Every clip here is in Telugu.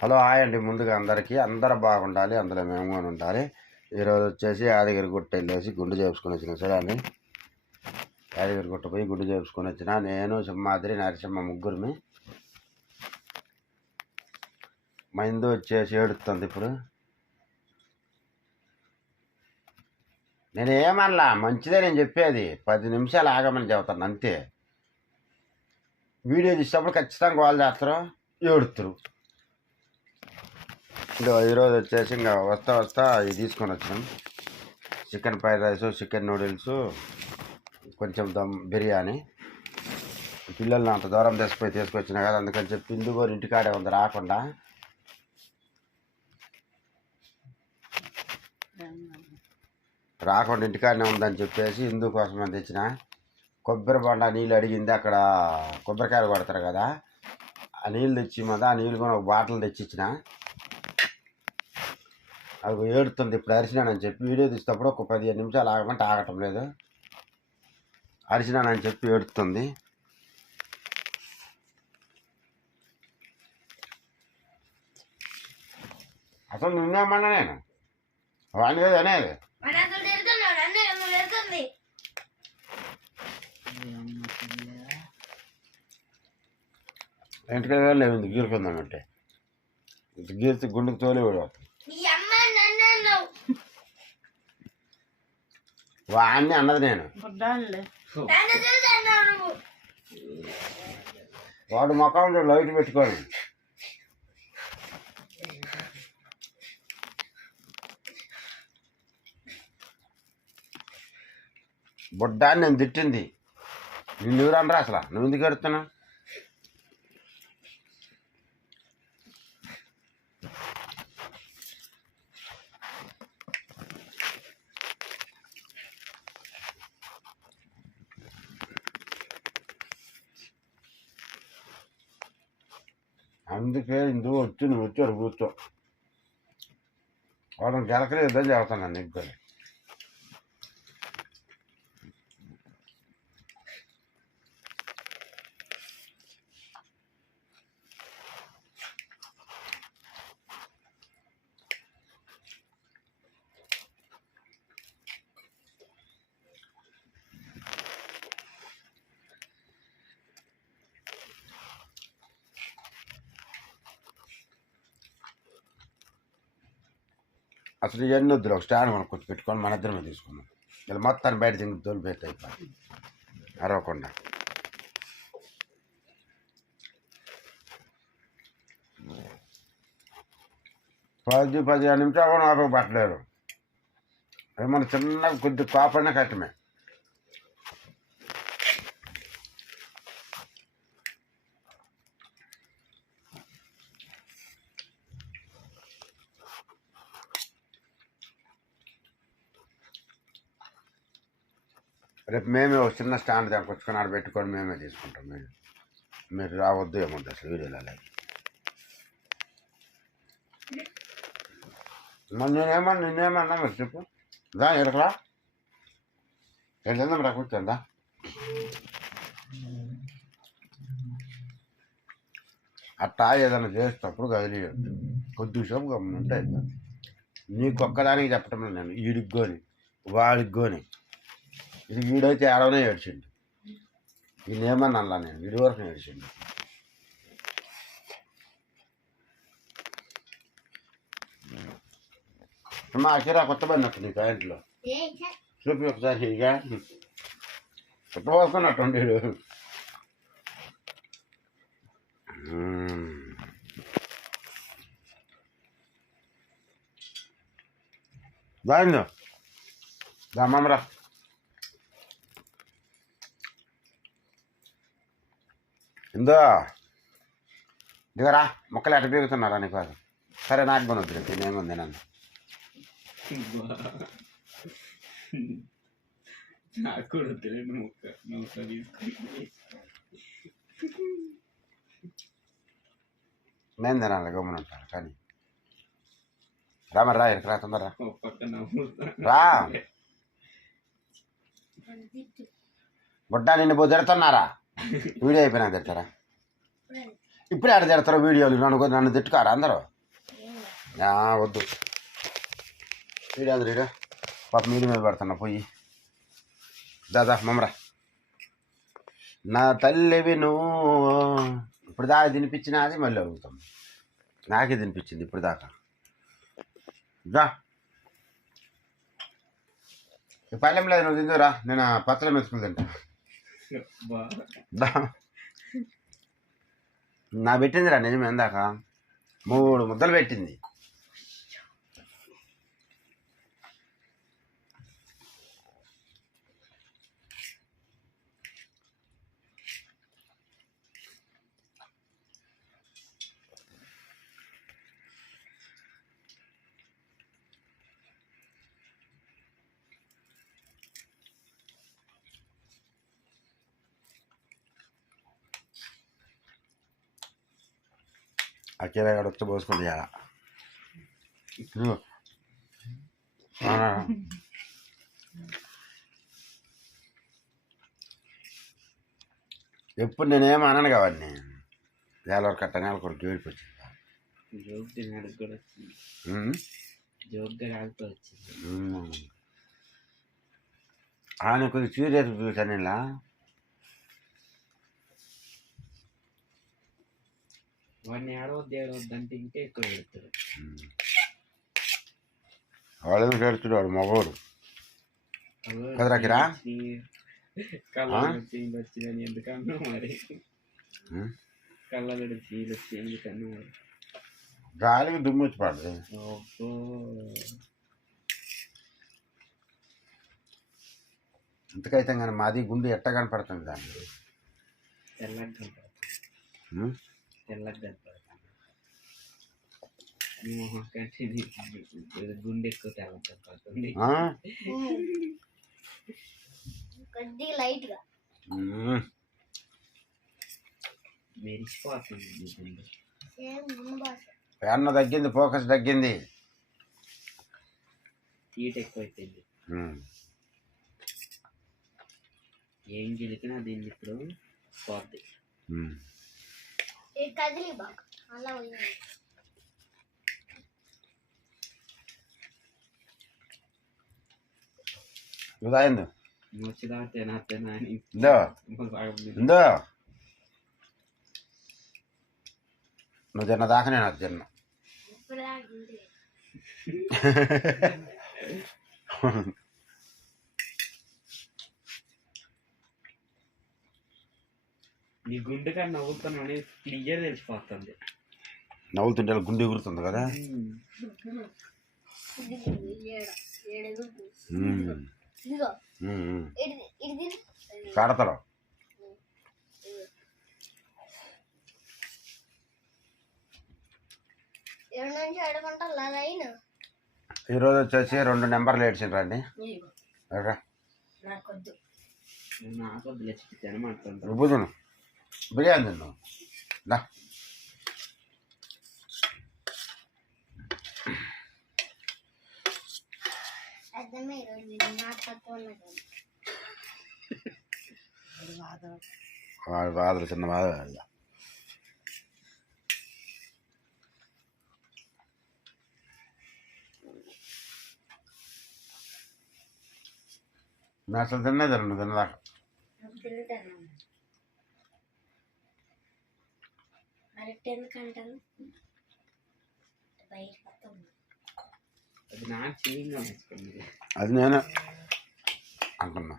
హలో హాయ్ అండి. ముందుగా అందరూ బాగుండాలి, అందులో మేము కూడా ఉండాలి. ఈరోజు వచ్చేసి యాదగిరి గుట్ట వెళ్ళేసి గుండు చేయించుకొని వచ్చిన. సరే అండి, యాదగిరి గుట్ట పోయి గుండు చేయించుకొని వచ్చిన. నేను సింహాద్రి నరసింహ ముగ్గురిని. మా ఇందు వచ్చేసి ఏడుస్తుంది ఇప్పుడు. నేను ఏమనలా, మంచిదే నేను చెప్పేది. 10 నిమిషాలు ఆగమని చెబుతాను అంతే. వీడియో తీసేటప్పుడు ఖచ్చితంగా కాల్ చేస్తారు, ఏడుతురు. ఇంకా ఈరోజు వచ్చేసి ఇంకా వస్తా ఇవి తీసుకొని వచ్చినాం. Chicken fried rice, chicken noodles, కొంచెం దమ్ బిర్యానీ. పిల్లల్ని అంత దూరం తీసుకొచ్చినా కదా, అందుకని చెప్పి ఇందుగోరు ఇంటికాడే ఉంది రాకుండా. ఇంటికాడనే ఉందని చెప్పేసి ఇందు కోసం తెచ్చిన. కొబ్బరి బొండ నీళ్ళు అడిగింది, అక్కడ కొబ్బరికాయలు కొడతారు కదా, ఆ నీళ్ళు తెచ్చి ఆ నీళ్ళు కూడా ఒక బాటిల్ తెచ్చిచ్చిన. అది ఏడుతుంది ఇప్పుడు. అరిచినానని చెప్పి వీడియో తీసేటప్పుడు ఒక 15 నిమిషాలు ఆగమంటే ఆగటం లేదు. అరిచినానని చెప్పి ఏడుతుంది. అసలు నిన్నేమన్నా నేను వాడిని కదా అనేది. ఇంటికి లేవు గీరుకుందామంటే గీర్తి గుండెకి తోలి పడిపోతుంది. వాడిని అన్నది నేను. వాడు మొక్కలు లైట్ పెట్టుకోండి. బుడ్డాన్ని నేను తిట్టింది. నిన్ను ఎవరు అనరా అసలు? నువ్వు ఎందుకు ఎడుతున్నా? అందుకే ఇందుకు నువ్వు వచ్చారు కూర్చో. వాళ్ళని గెలకలేదని చెబుతాను నీకు. అసలు ఇవన్నీ వద్దులు, ఒక స్టాండ్ మనం కొంచెం పెట్టుకొని మన ఇద్దరమే తీసుకున్నాం. ఇలా మొత్తాన్ని బయట తింగి తోలిపోతే అయిపోయి అరవకుండా. 10-15 నిమిషాలు కూడా ఆపక పట్టలేరు. ఏమన్నా చిన్నగా కొద్ది కాపాడినా కష్టమే. రేపు మేమే ఒక చిన్న స్టాండ్ తీసుకొచ్చుకొని ఆడ పెట్టుకొని మేమే తీసుకుంటాం. మీరు రావద్దు ఏమొద్దు అసలు వీడియోలో అలాగే. మరి నిన్నేమన్నా మీరు చెప్పు. దా ఎరకరా వెళ్దాం రా, కూర్చోందా. అట్టా ఏదైనా చేసేటప్పుడు కదిలియద్దు, కొద్దిసేపు గమనుంటే అయిపోతుంది. నీకు ఒక్కదానికి చెప్పటం నేను, వీడికి గోని వాడికి గోని. ఇది వీడైతే ఏడవనే ఏడ్చిండు. నేనేమన్నా అలా నేను వీడి వరకు ఏడ్చిండు. మా అఖిరా కొత్త పడినట్టు నీ ప్యాంట్లో చూపి ఒకసారి. ఇక కొత్త పోసుకున్నట్టుండి దాయిందో దామరా. ఇందో దిగరా, మొక్కలు ఎట్ట పీగుతున్నారా నీకు? సరే నాకు పని వద్దు, నేనేముంది నన్ను నేను తినాలి గమ్మున ఉంటాను. కానీ రామరా ఎక్కడా తొందర రా. బుడ్డా నిన్ను తిడుతున్నారా? వీడియో అయిపోయినా తిడతారా? ఇప్పుడే ఆడ తిడతారు వీడియోలు నన్ను తిట్టుకారు అందరూ. వద్దు వీడియో అందరు వీడియో పాప మీడి మీద పడుతున్నా పోయి దాదా మమ్మరా నా తల్లివి నువ్వు. ఇప్పుడు దాకా తినిపించినది మళ్ళీ అడుగుతాం. నాకే తినిపించింది ఇప్పుడు దాకా. దా పల్లెం లేదు నువ్వు తిందురా, నేను పచ్చడి మెతుకులు తింటా. దా నా పెట్టిందిరా నిజమే ఇందాక 3 ముద్దలు పెట్టింది. ఆ కీరగాడు వచ్చి పోసుకుంది చాలా. ఎప్పుడు నేనేం అనను కావండి. వేలవరకు కట్ట నెల కొడుకు ఏడిపోయింది. ఆయన కొద్దిగా సీరియస్ చూసాను ఇలా. వాడిని ఏడవద్దంటే ఇంకా ఎక్కువ పెడతాడు. వాళ్ళని పెడుతుడు వాడు మగవాడు కదరాకిరా. వచ్చిందని ఎందుకన్నా మరి కళ్ళగడి ఫీల్ వచ్చి ఎందుకన్నా మరి గాలికి దుమ్ము వచ్చి పడదు. ఇంతకైతే కానీ మాది గుండు ఎట్ట కనపడుతుంది దాన్ని. తెల్లగా కనపడుతుంది. గుండె ఎక్కువ తెల్లగా కనపడుతుంది. మెరిసిపోతుంది. పెన్న తగ్గింది, ఫోకస్ తగ్గింది, హీట్ ఎక్కువైపోయింది. ఏం గెలికినా దీన్ని ఇప్పుడు పోద్ది. ఉదాయింది వచ్చిదా తినా అని ఇందో నువ్వు తిన్న దాకా నేను అది తిన్నా. నీ గుండె కానీ నవ్వుతున్నావు క్లియర్ తెలిసిపోతుంది. నవ్వుతుంటే గుండె ఎగురుతుంది కదా. కడతలో ఈరోజు వచ్చేసి 2 నెంబర్లు ఏడ్చిండ్రండి. భుజను బిర్యానీ తిన్నావు. వాడు బాధలు చిన్న బాధ. నేను అసలు తిన్నది నువ్వు తిన్నదాకా. అది నేను అంటున్నా.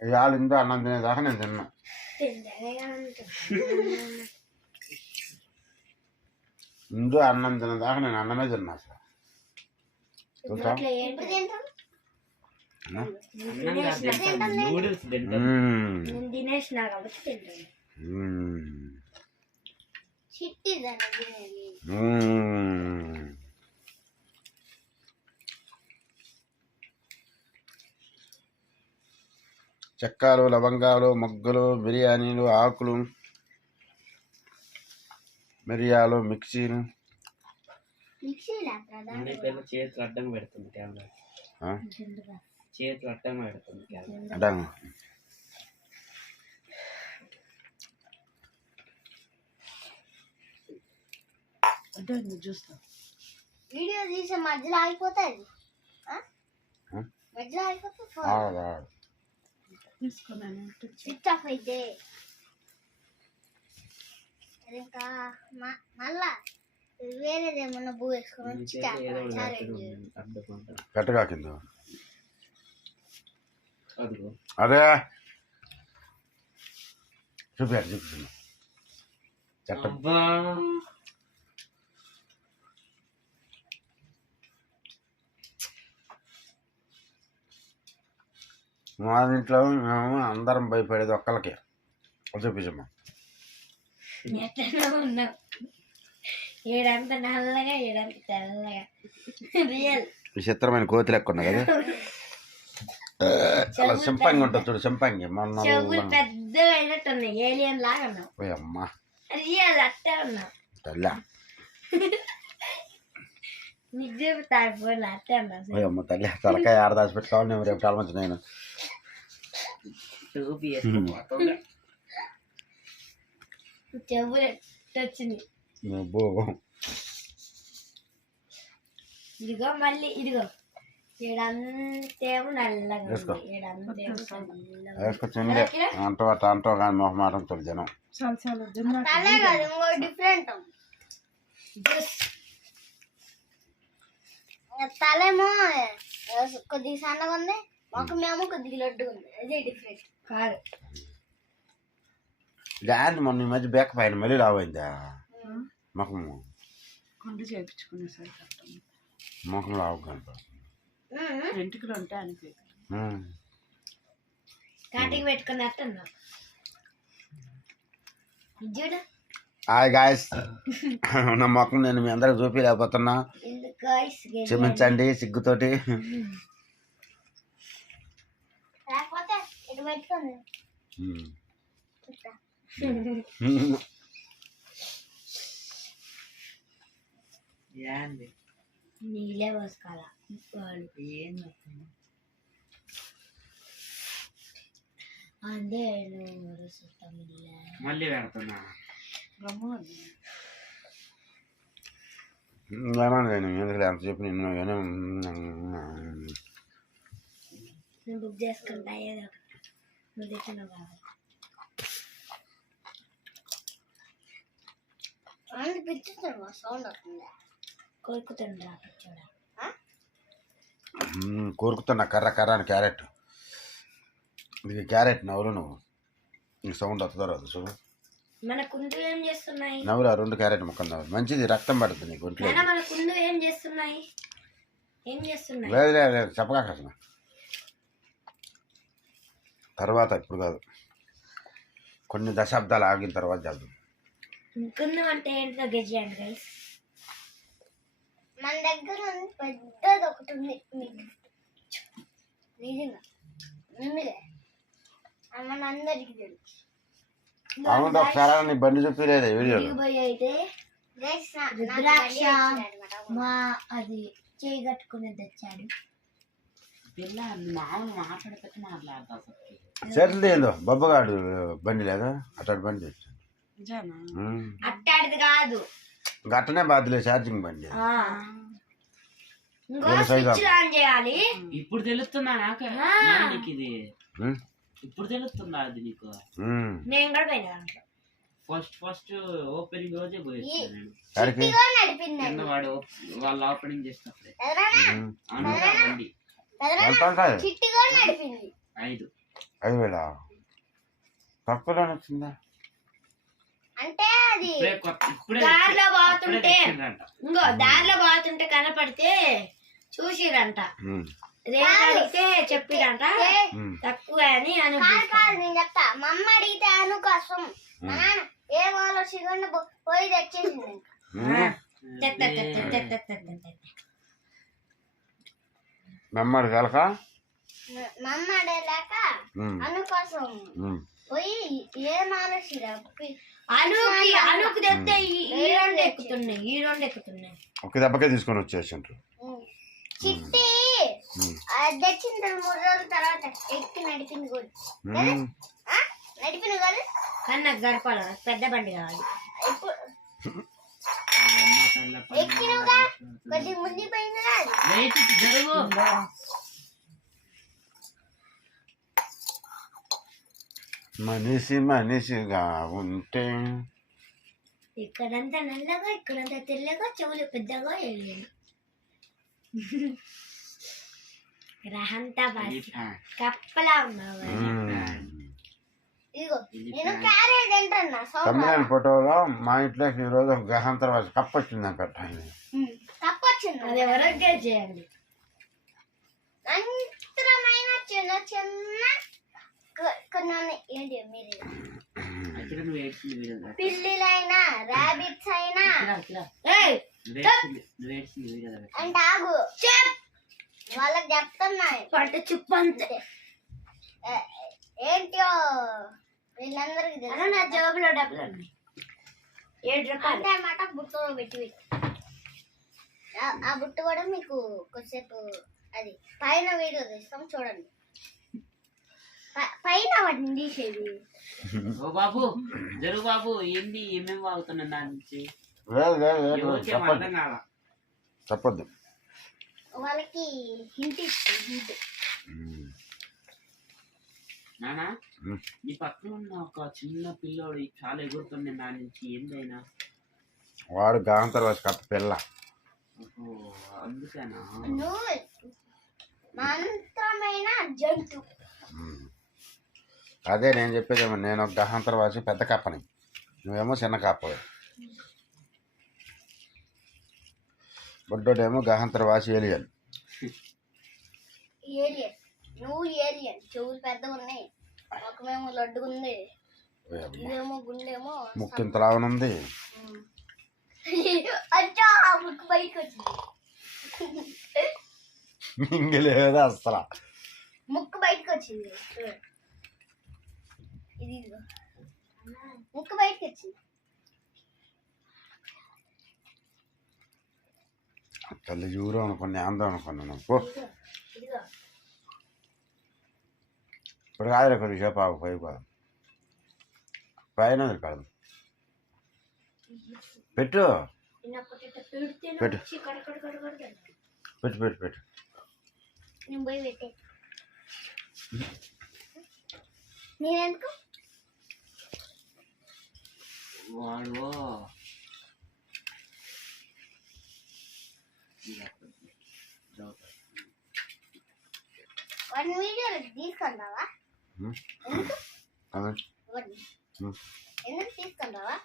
ఇవాళ ఇందో అన్నం తినేదాకా నేను తిన్నా. ఇందో అన్నం తినేదాకా నేను అన్నమే తిన్నా. అసలు చెక్కాలు, లవంగాలు, మొగ్గలు, బిర్యానీలు, ఆకులు, మిరియాలు, మిక్సీలు. చేతులు అడ్డం పెడుతుంది కెమెరా. చేతులు అట్టం పెడుతుంది అంటే చూస్తా వీడియో తీసే మధ్యలో ఆగిపోతుంది మధ్యలో ఆగిపోతుంది ఫోన్ తీసుకున్నాను స్విచ్ ఆఫ్ అయితే ఇంకా మళ్ళా వేరేదేమన్నా బూ వేసుకొని గట్టగా కింద అదిగో అరే చూపారు చూపిస్తున్నా చెట్ట అబ్బా మా ఇంట్లో మేము అందరం భయపడేది ఒక్కళ్ళకి చూపించమ్మా ఎట్లా ఉన్నావు ఏడంత నల్లగా ఏడంత తెల్లగా రియల్ విచిత్రమైన కోతి లెక్క ఉన్నా కదా అలా సింపంగి ఉంటుంది చూడు సింపంగి మొన్న చెవులు పెద్దగా అయినట్టున్నాయి ఏలియన్ లాగా ఉన్నావు ఓయ్ అమ్మా రియల్ అట్టే ఉన్నావు తల్లా నీకు చూపుతాను ఫోన్ అట్టే ఉన్నావు ఓయ్ అమ్మ తల్లి తలకాయ ఆడ దాచి పెట్టుకోవాలి నేను రేపు చాలా మంచి నేను టోపీ వేసుకో చెవులు వచ్చింది అబ్బో. ఇదిగో మళ్ళీ ఇదిగో ఈడంతేమో నల్లగా వేసుకో. ఉంది ఈడంతేమో చల్లగా వేసుకొచ్చింది అంటూ అట్ట అంటూ కానీ మొహమాటం తోడు జనం చాలా చాలా తలే కాదు ఇంకో డిఫరెంట్ తలేమో కొద్దిగా సన్నగా ఉంది మొక్కమేమో కొద్దిగా లడ్డుగా ఉంది అదే డిఫరెంట్ కాదు దాన్ని మొన్న ఈ మధ్య బేక పైన మళ్ళీ లావైందా ముఖము కొండ చేయించుకునేసరికి ముఖం లావు కనపడుతుంది ఎంటుకలు ఉంటాయి అనిపి కాటికి పెట్టుకున్నట్టున్నా చూడు హాయ్ గాయస్ నా ముఖం నేను మీ అందరికి చూపించలేకపోతున్నా ఎందుకు క్షమించండి సిగ్గుతోటి లేకపోతే ఇటు పెట్టుకుంది ఏంది నీళ్ళే పోసుకోవాల ఏంది అదే సుత్తం మళ్ళీ పెడుతున్నా ఏమన్నా నేను ఎందుకు ఎంత చెప్పి నిన్ను నేను బుక్ చేసుకుంటా ఏదో ఒకటి నువ్వు తెచ్చినావు కావాలి పిచ్చుతున్నా సౌండ్ వస్తుందా కోరుకుతుండ్రా పిచ్చోడా కోరుకుతున్నా కర్ర కర్ర అని క్యారెట్ ఇది క్యారెట్ నవ్వులు నువ్వు నీకు సౌండ్ వస్తుందో రాదు చూడు మన కుందు ఏం చేస్తున్నాయి నవ్వులు 2 క్యారెట్ ముక్కలు నవ్వులు మంచిది రక్తం పడుతుంది నీకు ఒంట్లో మన కుందు ఏం చేస్తున్నాయి లేదు లేదు లేదు చెప్పగాక అసలు తర్వాత ఇప్పుడు కాదు కొన్ని దశాబ్దాలు ఆగిన తర్వాత చేద్దాం కుందు అంటే ఏంటో గెజ్జండి గైస్ మన దగ్గర పెద్దది ఒకటి ఉంది నిజంగా ఉందిలే మన అందరికి తెలుసు అవును ఒకసారి నీ బండి చూపిలేదు వీడియోలో అయితే రుద్రాక్ష మా అది చేయి కట్టుకుని తెచ్చాడు పిల్ల మామూలు మాట్లాడితే మాట్లాడతా చేతులు ఏందో బొబ్బగాడు బండి లేదా అట్లాంటి బండి తెచ్చాడు అట్టాడిది కాదు గట్టనే బాధ్యలే ఛార్జింగ్ బండి ఇంకో స్విచ్ ఆన్ చేయాలి ఇప్పుడు తెలుస్తుందా నాకు నీకు ఇది ఇప్పుడు తెలుస్తుందా అది నీకు నేను కూడా పోయినా ఫస్ట్ ఓపెనింగ్ రోజే పోయేస్తాను నేను నడిపింది వాడు వాళ్ళు ఓపెనింగ్ చేసినప్పుడే బండి చిట్టి కూడా నడిపింది 5,000 తక్కువలో వచ్చిందా అంటే అది ఇప్పుడే దారిలో పోతుంటే ఇంకో దారిలో పోతుంటే కనపడితే చూసిరంట రేట్ అడిగితే చెప్పిరంట తక్కువ అని అను నేను చెప్తా మా అమ్మ అడిగితే అను కోసం ఏ వాళ్ళు సిగండి పోయి తెచ్చేసింది మెమ్మడి కలక మా అమ్మ అడలేక అను కోసం పోయి ఏం ఆలోచిరా అనుకు తెస్తే ఈ రెండు ఎక్కుతున్నాయి ఒక దెబ్బకే తీసుకొని వచ్చేసిండ్రు చిట్టి అది తెచ్చిన 3 రోజుల తర్వాత ఎక్కి నడిపింది కూడా నడిపింది కాదు కానీ నాకు సరిపోలే పెద్ద బండి కావాలి ఇప్పుడు ఎక్కినవుగా కొద్దిగా ముందుపోయింది కాదు జరుగు మనిషిగా ఉంటే ఇక్కడంతా నల్లగా ఇక్కడంతా తెల్లగా చెవులు పెద్దగా వెళ్ళాను గ్రహంతా కప్పలా ఉన్నావు ఇదిగో నేను క్యారెట్ తింటున్నా తమిళ ఫోటోలో మా ఇంట్లో ఈరోజు ఒక గహాంతర వాసి కప్ప వచ్చింది పెట్టాలి కప్ప వచ్చింది అది ఎవరికి చేయండి అంతరమైన చిన్న చిన్న కొన్ని ఏంటి మీరు పిల్లిలైనా రాబిట్స్ అయినా అంటే ఆగు వాళ్ళకి చెప్తున్నాయి పట్టు చుప్పు అంతే ఏంటో వీళ్ళందరికి తెలుసు నా జేబులో డబ్బులు ఉన్నాయి 7 రూపాయలు అంటే అన్నమాట బుట్టలో పెట్టి ఆ బుట్ట కూడా మీకు కొద్దిసేపు అది పైన వీడియో తీస్తాం చూడండి పైన వాటిని తీసేది ఓ బాబు జరుగు బాబు ఏంది ఏమేమి వాగుతున్నా దాని నుంచి చెప్పద్దు వాళ్ళకి హింట్ ఇస్తాం హింట్ నానా నీ పక్కన ఉన్న ఒక చిన్న పిల్లోడు చాలా ఎగురుతుంది దాని నుంచి ఏందైనా వాడు గహాంతర వాసి కప్ప పిల్ల అందుకేనా మంత్రమైన జంతు అదే నేను చెప్పేదేమో నేను ఒక గహాంతర వాసి పెద్ద కప్పని నువ్వేమో చిన్న కప్పవి బుడ్డోడేమో గహాంతర వాసి ఏలియన్ ఏలియన్ నువ్వు ఏలియన్ చెవులు పెద్దగా ఉన్నాయి ఒకమేమో లడ్డుగా ఉంది ఇదేమో గుండేమో ముక్కింత లావనుంది అచ్చా ముక్కు బయటకు వచ్చింది మింగలేదు అసలు ముక్కు బయటకు వచ్చింది ఇది ముక్కు బయటకు వచ్చింది తల్లి చూరు అనుకుని ఆందోళన అనుకున్నాను పో ఇదిగో ఇప్పుడు కాదులే కొద్ది సేపు ఆగు పై కాదు పైన కాదు పెట్టు పెట్టు పెట్టు పెట్టు పెట్టు నేను పోయి పెట్టే నేనెందుకు వాడు వాడిని వీడియోలో తీసుకుంటావా అదే ఎందుకు తీసుకుంటావా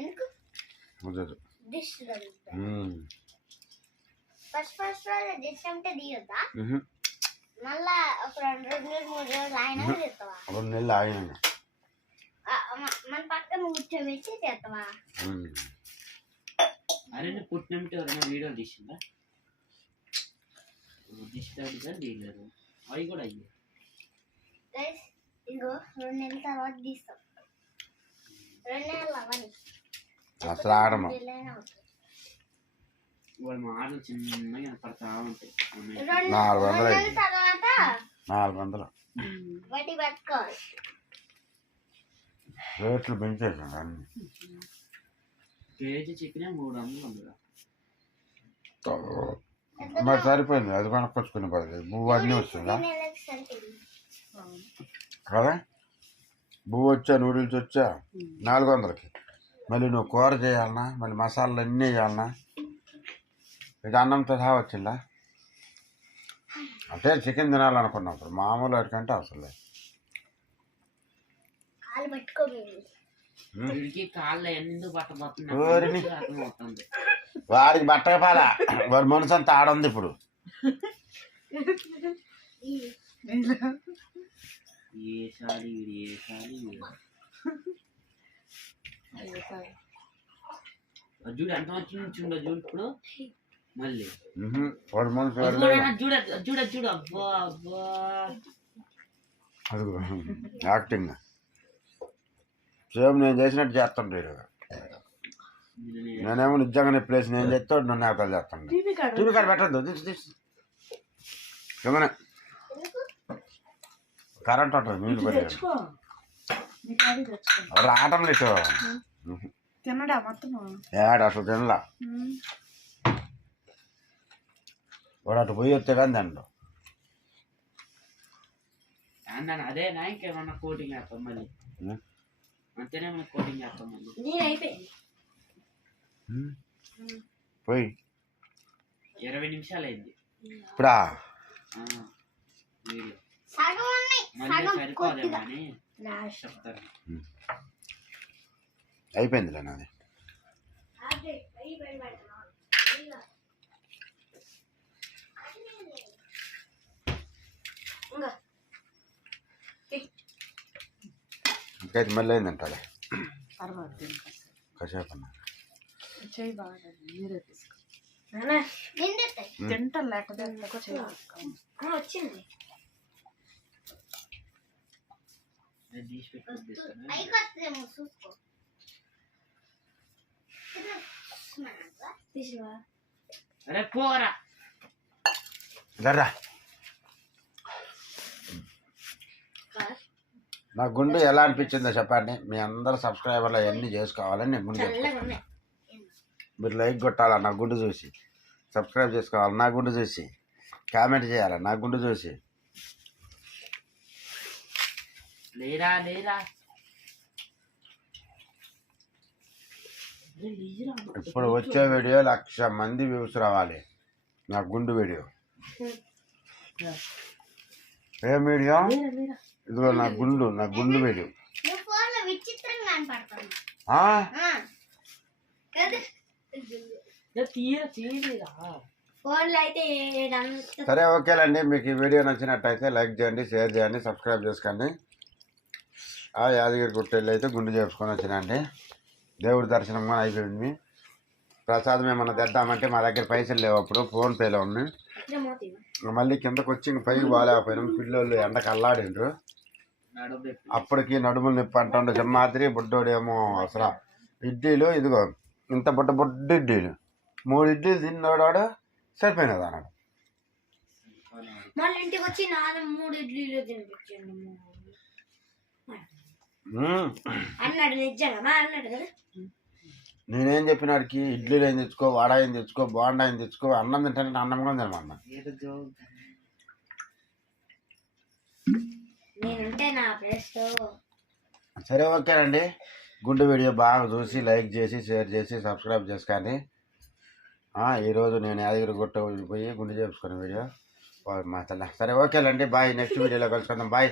ఎందుకు అదే డిష్ ఫస్ట్ రోజు డిష్ అంటే తీయొద్దా మళ్ళా ఒక 2 రోజులు 3 రోజులు ఆయన తీస్తావా 2 నెలలు ఆగినాక మన పక్కన కూర్చోబెట్టి చేస్తావా అరే నువ్వు పుట్టినట్టు ఎవరైనా వీడియో తీసిందా తీసుకోవాలి తీయలేదు అవి కూడా అయ్యాయి ఇదిగో 2 నెలల తర్వాత తీస్తాం 2 నెలలు అవని అసలు ఆడము వాళ్ళ మాటలు చిన్నగా పడతా ఉంటాయి 400 నెలల తర్వాత 400 వడ్డీ పట్టుకోవాలి రేట్లు పెంచేసాను అన్ని కేజీ చికెన్ 300 అందులో మరి సరిపోయింది అది కొనుక్కొచ్చుకునే పడలేదు పువ్వు అన్నీ వస్తుందా నెలకి సరిపోయింది కదా పువ్వు వచ్చా నూడిల్స్ వచ్చా 400కి మళ్ళీ నువ్వు కూర చేయాలన్నా మళ్ళీ మసాలాలు అన్నీ వేయాలన్నా ఇది అన్నంతో సహా వచ్చిందా అంటే చికెన్ తినాలనుకున్నప్పుడు మామూలు వాటికంటే అవసరం లేదు కాలు పట్టుకోలేదు వీడికి కాళ్ళు ఎందుకు ఓరిని. పట్టబోతుంది అర్థమవుతుంది వాడికి బట్టకపాల వాడి మనసు అంతా ఆడుంది ఇప్పుడు ఏసాలి వీడు ఏసాలి చూడు ఎంత మంచి నుంచి ఉండదు చూడు ఇప్పుడు మళ్ళీ వాడి మనసు చూడ చూడ చూడు అబ్బా అబ్బా అది యాక్టింగ్ సేమ్ నేను చేసినట్టు చేస్తుంటాడు నేనేమో నిజంగానే ప్లేస్ నేను చేస్తాడు నన్ను అవతలు చేస్తాను టీవీ కాడ పెట్టద్దు తీసి కిందనే కరెంట్ ఉంటుంది నీళ్ళు పడి తెచ్చుకో నీ కాడి తెచ్చుకో రావటం లేదు తినడా మొత్తం ఏడు అసలు తినలా వాడు అటు పోయి వస్తే కానీ తినడు అన్నాను అదేనా ఇంకేమన్నా కోటింగ్ వేస్తాం మళ్ళీ అంతేనే మనం కోటింగ్ వేస్తాం మళ్ళీ నేను అయిపోయింది పోయి 20 నిమిషాలు అయింది ఇప్పుడా వీడియో సగం ఉన్నాయి మళ్ళీ సగం సరిపోదేమో అని లాస్ట్ చెప్తాను. అయిపోయిందిలే నాది ఇంకైతే మళ్ళీ అయిందంటాలే తర్వాత తిను కాసేపు అన్నా చేయి బాగా మీరే తీసుకో తింటా లేకపోతే చేయి వచ్చింది నేను తీసి పెట్టుకుంటాను. పైకి వస్తుందేమో చూసుకో తీసివా అరే పోరా దర్రా నా గుండు ఎలా అనిపించిందో చెప్పండి మీ అందరు సబ్స్క్రైబర్లు అవన్నీ చేసుకోవాలని నేను ముందు చెప్తాను. చల్లగా ఉన్నాయి మీరు లైక్ కొట్టాలా నా గుండు చూసి సబ్స్క్రైబ్ చేసుకోవాలి నా గుండు చూసి కామెంట్ చేయాలి నా గుండు చూసి లేరా లేరా అరే లేరా ఇప్పుడు వచ్చే వీడియో 1,00,000 మంది వ్యూస్ రావాలి నా గుండు వీడియో ఏం వీడియో లేరా ఇదిగో నా గుండు వీడియో నువ్వు ఫోన్ లో విచిత్రంగా కనపడుతుంది ఆ? కదా తీరా చేయలేరా ఫోన్ లో అయితే ఏడంతా సరే ఓకేలండి మీకు ఈ వీడియో నచ్చినట్టయితే లైక్ చేయండి షేర్ చేయండి సబ్స్క్రైబ్ చేసుకోండి యాదగిరి గుట్టెళ్ళు అయితే గుండు చేసుకొని వచ్చినండి దేవుడి దర్శనం కూడా అయిపోయింది ప్రసాదం ఏమన్నా తెద్దామంటే మా దగ్గర పైసలు లేవు అప్పుడు ఫోన్పేలో ఉన్నాయి మళ్ళీ కిందకు వచ్చి ఇంక పైకి బాగాలేకపోయినాం పిల్లలు ఎండకు అల్లాడిండ్రు నడుము అప్పటికి నడుములు నొప్పి అంటుండే సింహాద్రి బుడ్డోడు ఏమో అసలు ఇడ్లీలు ఇదిగో ఇంత బుడ్డ ఇడ్లీలు 3 ఇడ్లీలు తిన్నాడు సరిపోయినది అన్నాడు మళ్ళీ ఇంటికి వచ్చి నాన్న 3 ఇడ్లీలు తినిపించాను అన్నాడు నిజంగా మా అన్నాడు కదా నేనేం చెప్పినాడికి ఇడ్లీలు ఏం తెచ్చుకో వాడా ఏం తెచ్చుకో బోండా ఏం తెచ్చుకో అన్నం తింటానంటే అన్నం కూడా తినమన్నా ఏదో జోక్ నేనుంటే నా ప్లేస్ లో సరే ఓకేనండి గుండు వీడియో బాగా చూసి లైక్ చేసి షేర్ చేసి సబ్స్క్రైబ్ చేసుకోండి ఈరోజు నేను యాదగిరి గుట్ట పోయి గుండు చేసుకునే వీడియో మా తల్ల సరే ఓకేనండి బాయ్ నెక్స్ట్ వీడియోలో కలుసుకుందాం బాయ్